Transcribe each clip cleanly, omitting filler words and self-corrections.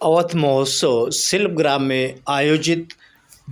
अवध महोत्सव शिल्पग्राम में आयोजित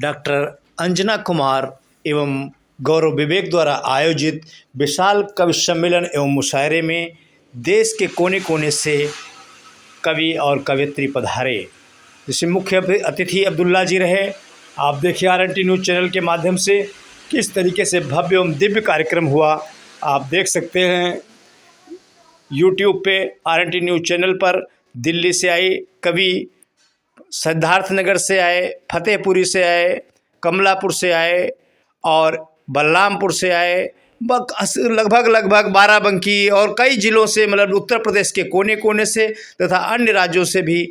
डॉक्टर अंजना कुमार एवं गौरव विवेक द्वारा आयोजित विशाल कवि सम्मेलन एवं मुशायरे में देश के कोने कोने से कवि और कवयित्री पधारे, जिसमें मुख्य अतिथि अब्दुल्ला जी रहे। आप देखिए RNT न्यूज़ चैनल के माध्यम से किस तरीके से भव्य एवं दिव्य कार्यक्रम हुआ। आप देख सकते हैं YouTube पे RNT न्यूज़ चैनल पर दिल्ली से आए कवि, सिद्धार्थनगर से आए, फतेहपुरी से आए, कमलापुर से आए और बलरामपुर से आए, लगभग बाराबंकी और कई ज़िलों से, मतलब उत्तर प्रदेश के कोने कोने से तथा अन्य राज्यों से भी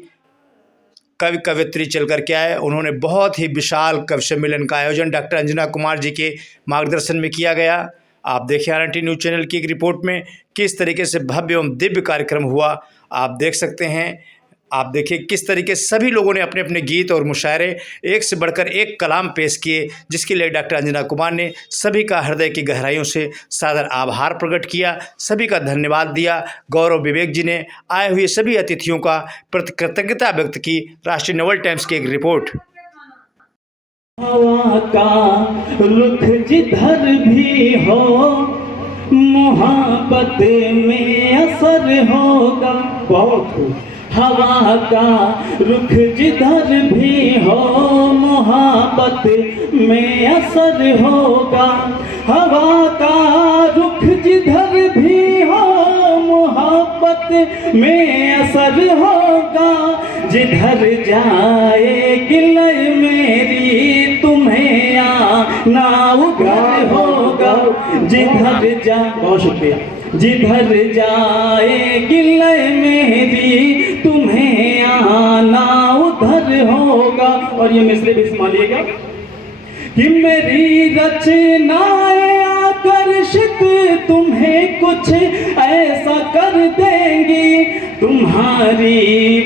कवि कवयित्री चल कर के आए। उन्होंने बहुत ही विशाल कवि सम्मेलन का आयोजन डॉक्टर अंजना कुमार जी के मार्गदर्शन में किया गया। आप देखिए RNT न्यूज़ चैनल की एक रिपोर्ट में किस तरीके से भव्य एवं दिव्य कार्यक्रम हुआ। आप देख सकते हैं, आप देखिए किस तरीके से सभी लोगों ने अपने अपने गीत और मुशायरे एक से बढ़कर एक कलाम पेश किए, जिसके लिए डॉक्टर अंजना कुमार ने सभी का हृदय की गहराइयों से सादर आभार प्रकट किया, सभी का धन्यवाद दिया। गौरव विवेक जी ने आए हुए सभी अतिथियों का प्रति कृतज्ञता व्यक्त की। राष्ट्रीय नवल टाइम्स की एक रिपोर्ट। हवा का रुख जिधर भी हो, मोहब्बत में असर होगा। बहुत हवा का रुख जिधर भी हो, मोहब्बत में असर होगा। हवा का रुख जिधर भी हो, मोहब्बत में असर होगा। जिधर जाए गिलय मेरी, तुम्हें आना उधर होगा। जिधर जा, बहुत शुक्रिया। जिधर जाए गिलय मेरी, तुम्हें आना उधर होगा। और ये मिसरे भी संभालिएगा कि मेरी रचनाएं आकर्षित तुम्हें कुछ ऐसा कर देंगी। तुम्हारी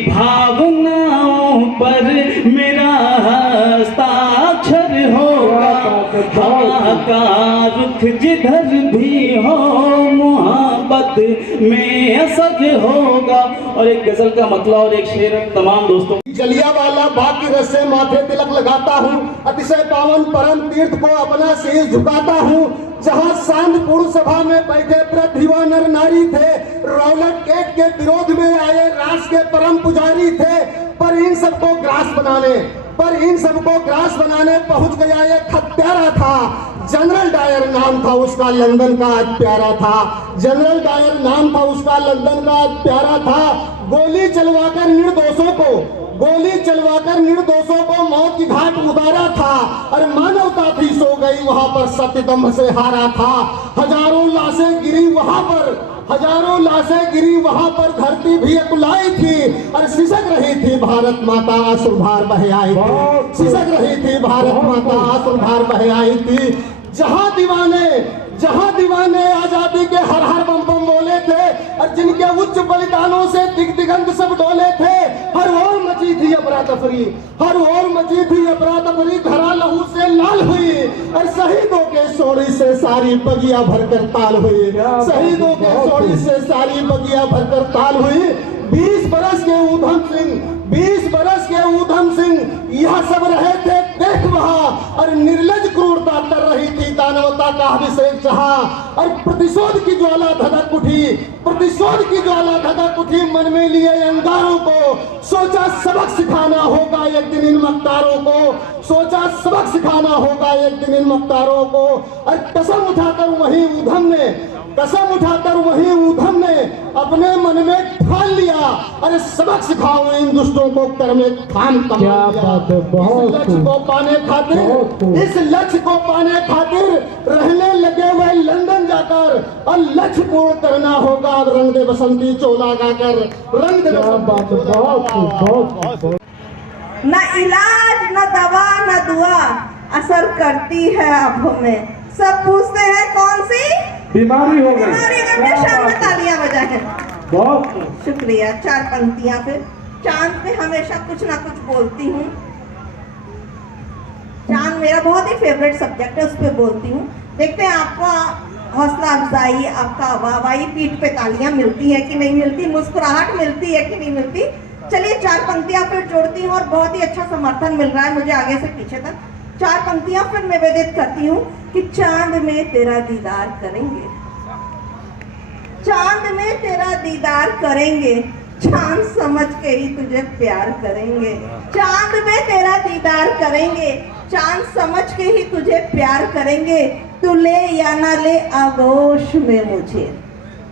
भावनाओं पर मेरा हस्ताक्षर होगा। हवा का रुख जिधर भी हो, मोहब्बत में असर होगा। और एक गजल का मतला और एक शेर तमाम दोस्तों। जलियांवाला बाग की रस से माथे तिलक लगाता हूँ, अतिशय पावन परम तीर्थ को अपना शीश झुकाता हूँ। जहाँ शांतपूर्ण सभा में बैठे प्रतिभा नर नारी थे, रौलट केक के विरोध में आए राष्ट्र के परम पुजारी थे। पर इन सबको ग्रास बनाने पहुंच गया एक हत्यारा था। जनरल डायर नाम था उसका, लंदन का प्यारा था। जनरल डायर नाम था उसका, लंदन का प्यारा था। गोली चलवाकर निर्दोषों को मौत की घाट उतारा था। और मानवता थी सो गई वहां पर, सत्यदम्भ से हारा था। हजारों लाशें गिरी वहां पर, धरती भी अकुलाई थी। और सिसक रही थी भारत माता, आंसुधार बह आई थी। सिसक रही थी भारत माता, आंसुधार बह आई थी। जहां दीवाने आजादी के हर हर बम बम बोले थे, और जिनके उच्च बलिदानों से दिगंत सब डोले थे। हर ओर मची थी अफरा तफरी, धरा लहू से लाल हुई। और शहीदों के सोड़ी से सारी बगिया भरकर ताल हुई। शहीदों के सोड़ी से सारी बगिया भरकर ताल हुई। 20 बरस के ऊधम सिंह यह सब रहे थे देख वहां। और निर्लज क्रूरता कर रही थी दानवता का अभिषेक जहां। और प्रतिशोध की ज्वाला धधक उठी मन में लिए अंगारों को। सोचा सबक सिखाना होगा एक दिन इन मक्तारों को। और कसम उठाकर वही ऊधम ने अपने मन में ठान लिया। अरे सबक सिखाओ इन दुष्टों को, कर में खान इस लक्ष्य को पाने खातिर रहने लगे हुए लंदन जाकर। और लक्ष्य पूर्ण करना होगा अब रंग दे बसंती चोला गाकर। रंग दे न इलाज न दवा न दुआ असर करती है अब हमें। सब पूछते हैं कौन सी बीमारी हो गई। शाम में तालियां बजाएं। बहुत शुक्रिया। 4 पंक्तियां। फिर चांद पे हमेशा कुछ ना कुछ बोलती हूँ। चांद मेरा बहुत ही फेवरेट सब्जेक्ट है, उस पर बोलती हूँ। देखते हैं आपका हौसला अफजाई, आपका वाहवाही, पीठ पे तालियां मिलती है कि नहीं मिलती, मुस्कुराहट मिलती है कि नहीं मिलती। चलिए 4 पंक्तियां फिर जोड़ती हूँ और बहुत ही अच्छा समर्थन मिल रहा है मुझे आगे से पीछे तक। 4 पंक्तियां फिर निवेदित करती हूँ कि चांद में तेरा दीदार करेंगे, चांद में तेरा दीदार करेंगे, चांद समझ के ही तुझे प्यार करेंगे, चांद में तेरा दीदार करेंगे, चांद समझ के ही तुझे प्यार करेंगे। तू ले या ना ले आगोश में मुझे,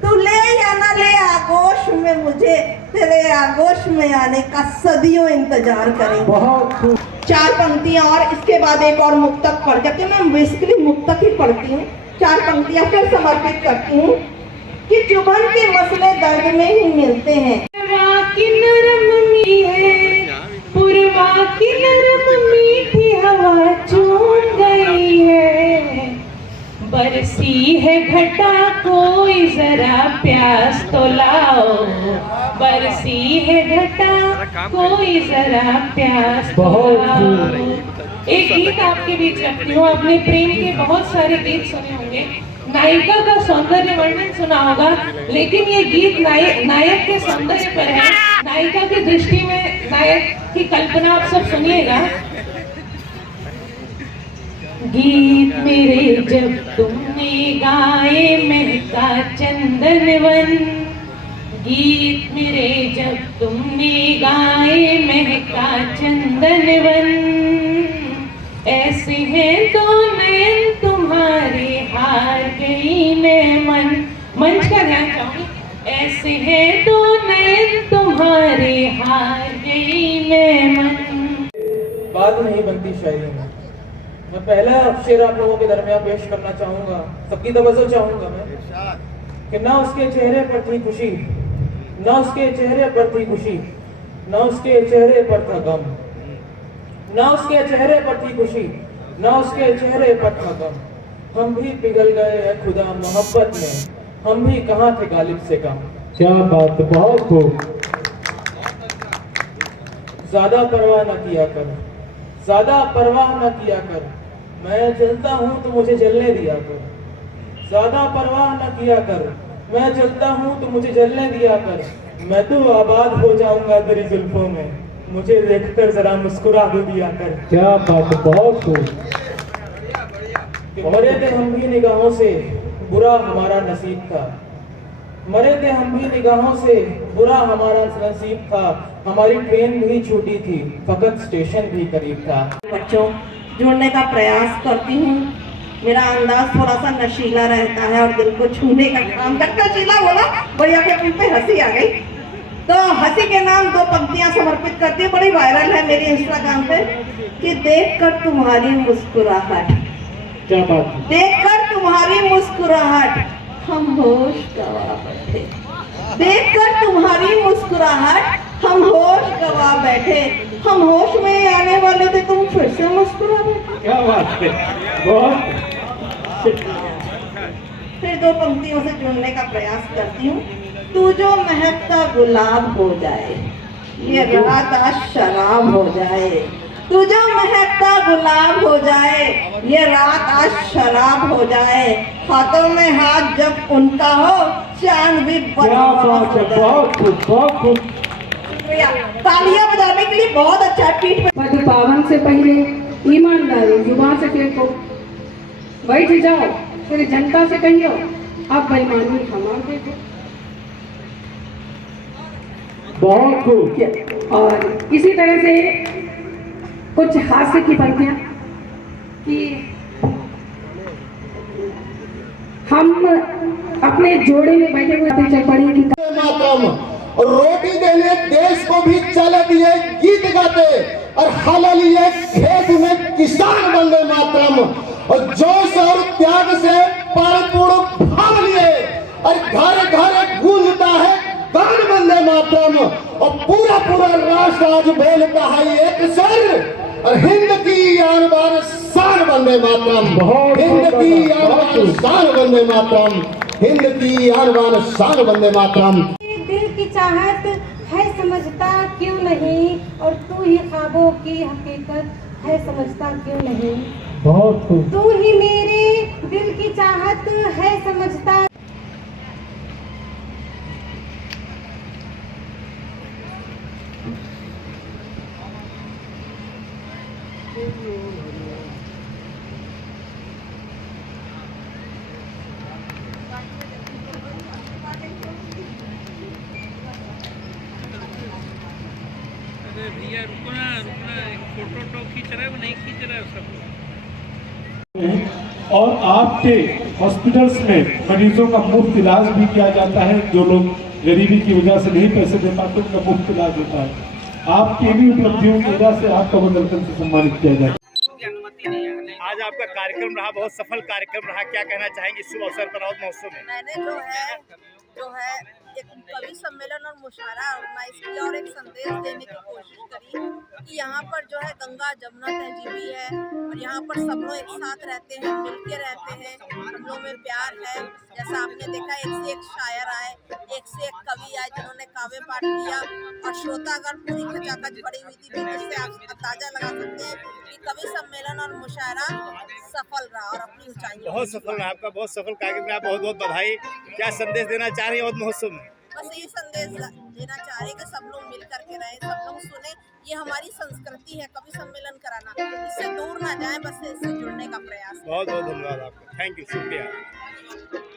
तू ले या ना ले आगोश में मुझे, तेरे आगोश में आने का सदियों इंतजार करेंगे। बहुत खूब। 4 पंक्तियां और इसके बाद एक और मुक्तक पढ़ जाती हूँ। मैं बेसिकली मुक्तक ही पढ़ती हूँ। 4 पंक्तियां फिर समर्पित करती हूँ कि जुबान के मसले दर्द में ही मिलते हैं। की नरम पुरवा की नरम मीठी हवा चूम गई है, बरसी है घटा कोई जरा प्यास तो लाओ, बरसी है घटा कोई जरा प्यास तो लाओ। एक गीत आपके बीच रखती हूँ। आपने प्रेम के बहुत सारे गीत सुने होंगे, नायिका का सौंदर्य वर्णन सुना होगा, लेकिन ये गीत नायक के सौंदर्य पर है। नायिका की दृष्टि में नायक की कल्पना आप सब सुनिएगा। गीत मेरे जब तुमने गाए महका चंदनवन, गीत मेरे जब तुमने गाए महका चंदनवन, ऐसे हैं तो नयन तुम्हारे हार गई मैं मन। मंच का ध्यान चाहूंगी। ऐसे हैं तो नयन तुम्हारे हार गई मैं मन। बात नहीं बनती शायरी में। मैं पहला शेर आप लोगों के दरमियान पेश करना चाहूंगा, सबकी तवज्जो चाहूंगा मैं कि ना उसके चेहरे पर थी खुशी, ना उसके चेहरे पर थी खुशी, ना उसके चेहरे पर था गम, ना उसके चेहरे पर थी खुशी, ना उसके चेहरे पर था गम। हम भी पिघल गए हैं खुदा मोहब्बत में, हम भी कहाँ थे गालिब से कम। क्या बात, बहुत खूब। ज्यादा परवाह न किया कर, ज्यादा परवाह न किया कर, मैं जलता हूँ तो मुझे जलने दिया कर। ज्यादा परवाह न किया कर, मैं जलता हूँ तो मुझे जलने दिया कर। मैं तो आबाद हो जाऊंगा तेरी जुल्फों में, मुझे देखकर जरा मुस्कुरा दो दिया कर। क्या बात, बहुत खूब। मरे थे हम भी निगाहों से, बुरा हमारा नसीब था, मरे थे हम भी निगाहों से, बुरा हमारा नसीब था। हमारी ट्रेन भी छूटी थी, फकत स्टेशन भी करीब था। बच्चों जुड़ने का प्रयास करती हूँ। मेरा अंदाज थोड़ा सा नशीला रहता है और दिल को छूने का काम करता। नशीला बोला, बढ़िया के मुंह पे हंसी आ गई, तो हंसी के नाम 2 पंक्तियां समर्पित करती हूँ। बड़ी वायरल है मेरे इंस्टाग्राम पे कि देखकर तुम्हारी मुस्कुराहट, क्या बात, देखकर तुम्हारी मुस्कुराहट हम होश गवा बैठे, देखकर तुम्हारी मुस्कुराहट हम होश गवा बैठे। हम होश में आने वाले थे, तुम फिर से मुस्कुरा बैठे। क्या बात है, बहुत। फिर 2 पंक्तियों से जुड़ने का प्रयास करती हूँ। तू जो महकता गुलाब हो जाए, ये रात आज शराब हो जाए। तू जो महकता गुलाब हो जाए, ये रात आज शराब हो जाए। हाथों में हाथ जब उनका हो, चांद भी क्या बात है, बहुत खूब, बहुत खूब। तालियां बजाने के लिए बहुत अच्छा है। पीठ पे पद पावन से पहले ईमानदारी जुबान से फेंको, बैठ जाओ, फिर जनता से कहियो अब बेईमानी हमार देखो। बहुत खूब। और इसी तरह से कुछ हास्य की पंक्तियां कि हम अपने जोड़े में बैठे हुए चल पड़ी कि मातरम और रोटी देने देश को भी चल दिए गीत गाते, और हल लिए खेत में किसान बंदे मातरम, और जोश और त्याग से परिपूर्ण भाव लिए, और घर घर गूंजता है गान बंदे मातरम, और पूरा पूरा राष्ट्र आज बोलता है एक सर, और हिंद की आन बान शान बंदे मातरम, हिंद की आन बान शान बंदे मातरम, हिंद की आन बान शान बंदे मातरम। दिल की चाहत है समझता क्यों नहीं, और तू ही ख्वाबों की हकीकत है समझता क्यों नहीं। बहुत खूब। तू ही मेरे दिल की चाहत है समझता। अरे भैया रुकना रुकना, एक फोटो तो खींच रहा है, वो नहीं खींच रहा है सब। और आपके हॉस्पिटल्स में मरीजों का मुफ्त इलाज भी किया जाता है। जो लोग गरीबी की वजह से नहीं पैसे दे पाते उनका मुफ्त इलाज होता है। आपकी भी उपलब्धियों की वजह से आपका बदल से सम्मानित किया जाता है। आज आपका कार्यक्रम रहा, बहुत सफल कार्यक्रम रहा, क्या कहना चाहेंगे शुभ अवसर पर और महोत्सव में? मैंने जो है एक कवि सम्मेलन और मुशायरा ऑर्गेनाइज किया और एक संदेश देने की कोशिश करी कि यहाँ पर जो है गंगा जमुना तहजीबी है और यहाँ पर सब लोग एक साथ रहते हैं, मिलके रहते हैं, हम लोग में प्यार है। जैसा आपने देखा एक से एक शायर आए, एक से एक कवि आए जिन्होंने काव्य पाठ किया और श्रोतागण पूरी खचाखच पड़ी हुई थी, जिससे आप अंदाजा लगा सकते हैं कि कवि सम्मेलन और मुशायरा सफल रहा और अपनी ऊंचाई बहुत सफल रहा आपका, बहुत सफल कार्यक्रम रहा, बहुत बहुत बधाई। क्या संदेश देना चाह रही है और महोत्सव में? बस ये संदेश देना चाह रहे कि सब लोग मिल करके रहें, सब लोग सुने। ये हमारी संस्कृति है कवि सम्मेलन कराना, इससे दूर ना जाएं, बस इससे जुड़ने का प्रयास। बहुत बहुत धन्यवाद आपका, थैंक यू, शुक्रिया।